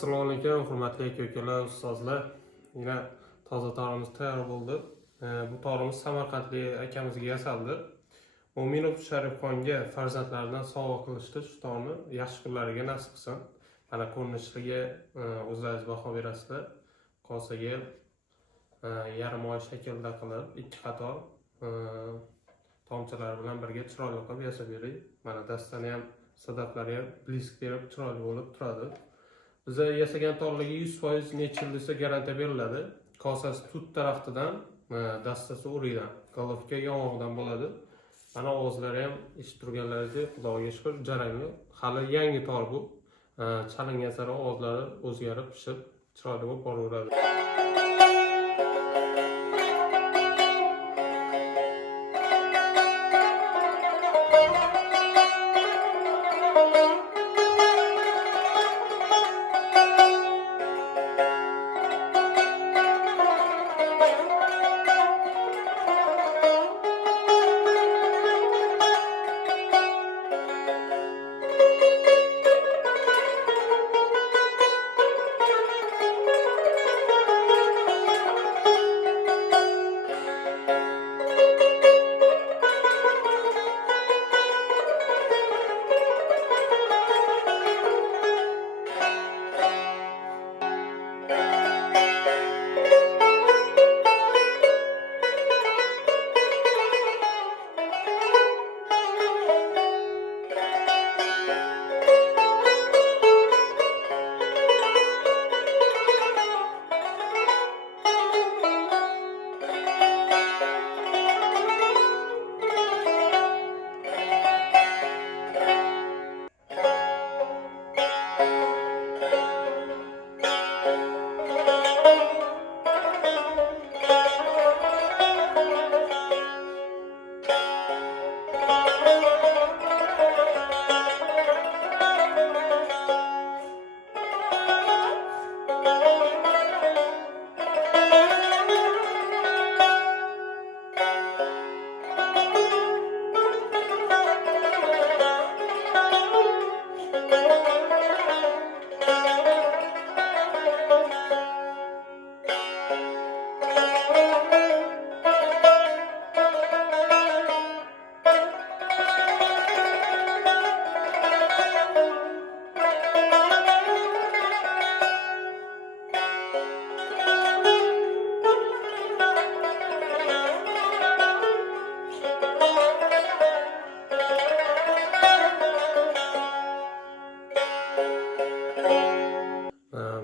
Assalomu alaykum, hurmatli aka-ukalar, ustozlar. Yine toza torimiz tayyor bo'ldi. Bu torimiz Samarqandlik akamizga yasaldi. Mo'minov Sharifxonga farzandlaridan sovg'a qilishdi shu torni. Yaxshi kunlariga nasib qilsin. Mana ko'rinishiga o'zlaringiz baho berasizlar. Kosaga yarim oy shaklda qilib, ikki qator tomchilar bilan birga chiroyli qilib yasab berdik. Mana dastani ham, sadatlari ham blisk berib chiroyli bo'lib turadi. Bize yasagan torligi 100% necha yil desa garantiya beriladi. Kosasi tut tarafdan, dastasi o'ridan, golovka yong'oqdan bo'ladi. Mana ovozlari ham eshitib turganlaringizdek, Xudoga shukr, jarangli. Hali yangi tor bu. Chalingan sari ovozlari o'zgarib, pishib, chiroyli bo'lib boraveradi.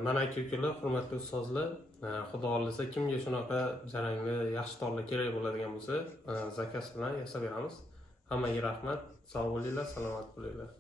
Mana aka-ukalar, hurmatli ustozlar, xudo xohlasa kimga shunaqa jarangli yaxshi torlar kerak bo'ladigan bo'lsa, zakaz bilan yasab beramiz. Hammaga rahmat, sog' bo'linglar, salomat bo'linglar.